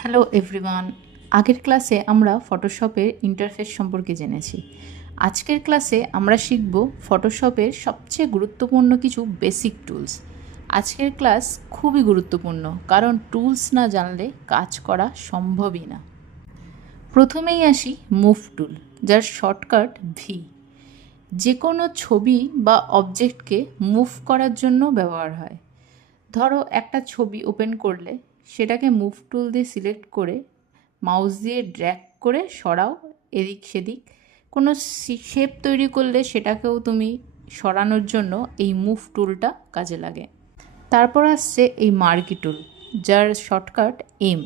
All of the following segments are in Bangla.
Hello everyone. আগের ক্লাসে আমরা ফটোশপের ইন্টারফেস সম্পর্কে জেনেছি। আজকের ক্লাসে আমরা শিখব ফটোশপের সবচেয়ে গুরুত্বপূর্ণ কিছু বেসিক টুলস। আজকের ক্লাস খুবই গুরুত্বপূর্ণ, কারণ টুলস না জানলে কাজ করা সম্ভবই না। প্রথমেই আসি মুভ টুল, যার শর্টকাট ভি। যে কোনো ছবি বা অবজেক্টকে মুভ করার জন্য ব্যবহার হয়। ধরো একটা ছবি ওপেন করলে সেটাকে মুভ টুল দিয়ে সিলেক্ট করে মাউস দিয়ে ড্র্যাগ করে সরাও এদিক সেদিক। কোনো শেপ তৈরি করলে সেটাকেও তুমি সরানোর জন্য এই মুভ টুলটা কাজে লাগে। তারপর আসছে এই মার্কি টুল, যার শর্টকাট এম।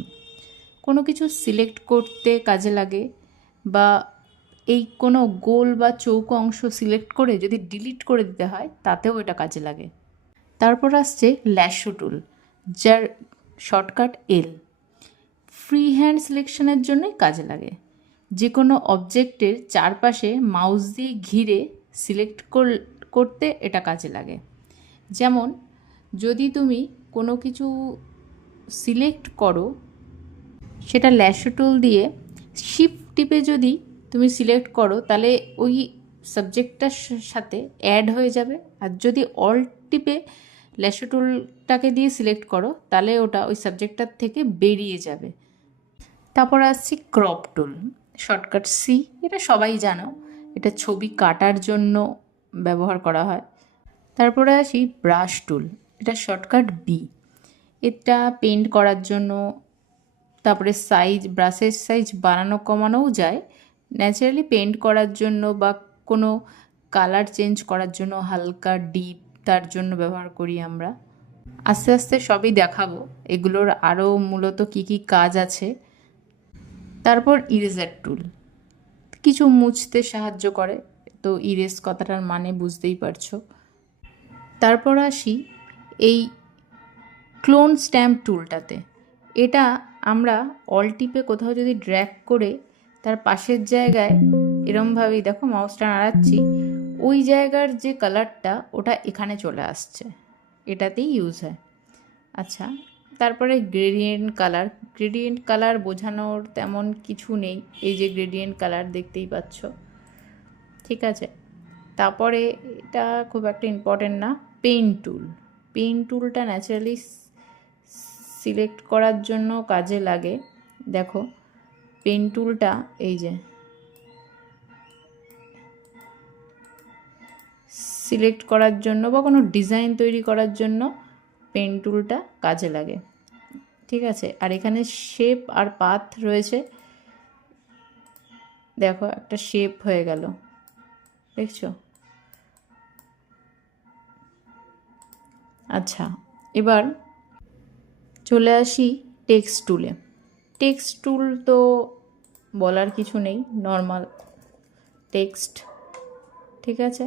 কোনো কিছু সিলেক্ট করতে কাজে লাগে, বা এই কোনো গোল বা চৌকো অংশ সিলেক্ট করে যদি ডিলিট করে দিতে হয় তাতেও এটা কাজে লাগে। তারপর আসছে ল্যাশো টুল, যার শর্টকাট এল। ফ্রি হ্যান্ড সিলেকশনের জন্যই কাজে লাগে। যে কোনো অবজেক্টের চারপাশে মাউস দিয়ে ঘিরে সিলেক্ট করতে এটা কাজে লাগে। যেমন যদি তুমি কোনো কিছু সিলেক্ট করো, সেটা ল্যাশো টুল দিয়ে শিফট টিপে যদি তুমি সিলেক্ট করো তাহলে ওই সাবজেক্টটার সাথে অ্যাড হয়ে যাবে। আর যদি অল্ট টিপে ল্যাশো টুলটাকে দিয়ে সিলেক্ট করো তাহলে ওটা ওই সাবজেক্টটার থেকে বেরিয়ে যাবে। তারপর আসছি ক্রপ টুল, শর্টকাট সি। এটা সবাই জানো, এটা ছবি কাটার জন্য ব্যবহার করা হয়। তারপরে আসি ব্রাশ টুল, এটা শর্টকাট বি। এটা পেন্ট করার জন্য, তারপরে ব্রাশের সাইজ বাড়ানো কমানোও যায়। ন্যাচারালি পেন্ট করার জন্য বা কোনো কালার চেঞ্জ করার জন্য, হালকা ডিপ, তার জন্য ব্যবহার করি আমরা। আস্তে আস্তে সবই দেখাবো এগুলোর আরও মূলত কী কী কাজ আছে। তারপর ইরেজার টুল, কিছু মুছতে সাহায্য করে, তো ইরেজ কথাটার মানে বুঝতেই পারছো। তারপর আসি এই ক্লোন স্ট্যাম্প টুলটাতে। এটা আমরা অল টিপে কোথাও যদি ড্র্যাগ করে তার পাশের জায়গায় এরমভাবেই দেখো মাউসটা নাড়াচ্ছি, ওই জায়গার যে কালারটা ওটা এখানে চলে আসছে, এটাতেই ইউজ হয়। আচ্ছা, তারপরে গ্রেডিয়েন্ট কালার বোঝানোর তেমন কিছু নেই, এই যে গ্রেডিয়েন্ট কালার দেখতেই পাচ্ছ, ঠিক আছে। তারপরে এটা খুব একটা ইম্পর্টেন্ট না, পেন টুলটা ন্যাচারালি সিলেক্ট করার জন্য কাজে লাগে। দেখো পেন টুলটা এই যে সিলেক্ট করার জন্য বা কোনো ডিজাইন তৈরি করার জন্য পেন টুলটা কাজে লাগে, ঠিক আছে। আর এখানে শেপ আর পাথ রয়েছে, দেখো একটা শেপ হয়ে গেল, দেখছো। আচ্ছা, এবার চলে আসি টেক্সট টুলে। টেক্সট টুল তো বলার কিছু নেই, নর্মাল টেক্সট, ঠিক আছে।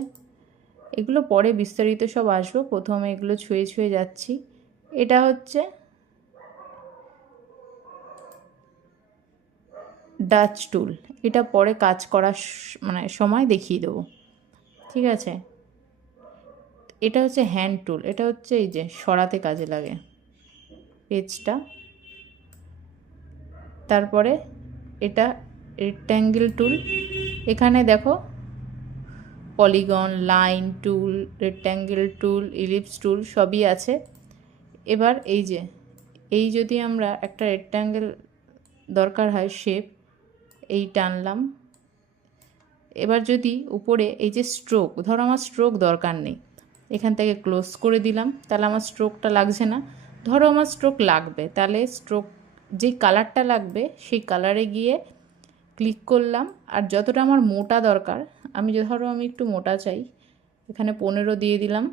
এগুলো পরে বিস্তারিত সব আসবো, প্রথমে এগুলো ছুঁয়ে ছুঁয়ে যাচ্ছি। এটা হচ্ছে ডাচ টুল, এটা পরে কাজ করার সময় দেখিয়ে দেবো, ঠিক আছে। এটা হচ্ছে হ্যান্ড টুল, এটা হচ্ছে এই যে সরাতে কাজে লাগে পেজটা। তারপরে এটা রেক্ট্যাঙ্গেল টুল, এখানে দেখো পলিগন, লাইন টুল, রেক্ট্যাঙ্গেল টুল, ইলিপস টুল সবই আছে। এবার এই যদি আমরা একটা রেক্ট্যাঙ্গেল দরকার হয় শেপ, এই টানলাম। এবার যদি উপরে এই যে স্ট্রোক, ধরো আমার স্ট্রোক দরকার নেই, এখান থেকে ক্লোজ করে দিলাম, তাহলে আমার স্ট্রোকটা লাগছে না। ধরো আমার স্ট্রোক লাগবে, তাহলে স্ট্রোক যেই কালারটা লাগবে সেই কালারে গিয়ে ক্লিক করলাম। আর যতটা আমার মোটা দরকার, ধরো আমি একটু মোটা চাই, এখানে 15 দিয়ে দিলাম।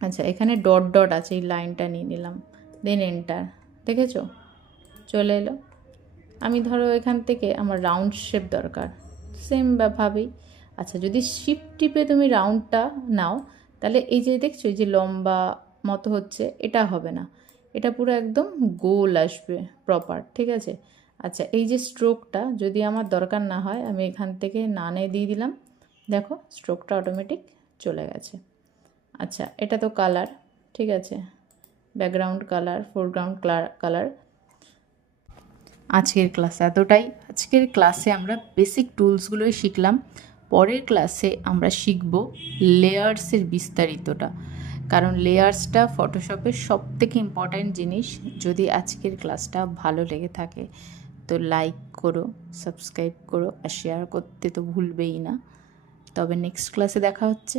আচ্ছা, এখানে ডট ডট আছে, এই লাইনটা নিয়ে নিলাম, দেন এন্টার, দেখেছো চলে এলো। আমি ধরো এখান থেকে আমার রাউন্ড শেপ দরকার, সেম ভাবেই। আচ্ছা, যদি শিফট টিপে তুমি রাউন্ডটা নাও তাহলে এই যে দেখছো এই যে লম্বা মতো হচ্ছে, এটা হবে না, এটা পুরো একদম গোল আসবে প্রপার, ঠিক আছে। আচ্ছা, এই যে স্ট্রোকটা যদি আমার দরকার না হয়, আমি এখান থেকে নানে দিয়ে দিলাম, দেখো স্ট্রোকটা অটোমেটিক চলে গেছে। আচ্ছা, এটা তো কালার, ঠিক আছে, ব্যাকগ্রাউন্ড কালার, ফোরগ্রাউন্ড কালার। আজকের ক্লাস এতটাই। আজকের ক্লাসে আমরা বেসিক টুলসগুলোই শিখলাম। পরের ক্লাসে আমরা শিখব লেয়ার্সের বিস্তারিতটা, কারণ লেয়ার্সটা ফটোশপের সবথেকে ইম্পর্ট্যান্ট জিনিস। যদি আজকের ক্লাসটা ভালো লেগে থাকে তো লাইক করো, সাবস্ক্রাইব করো আর শেয়ার করতে তো ভুলবেই না। তবে নেক্সট ক্লাসে দেখা হচ্ছে।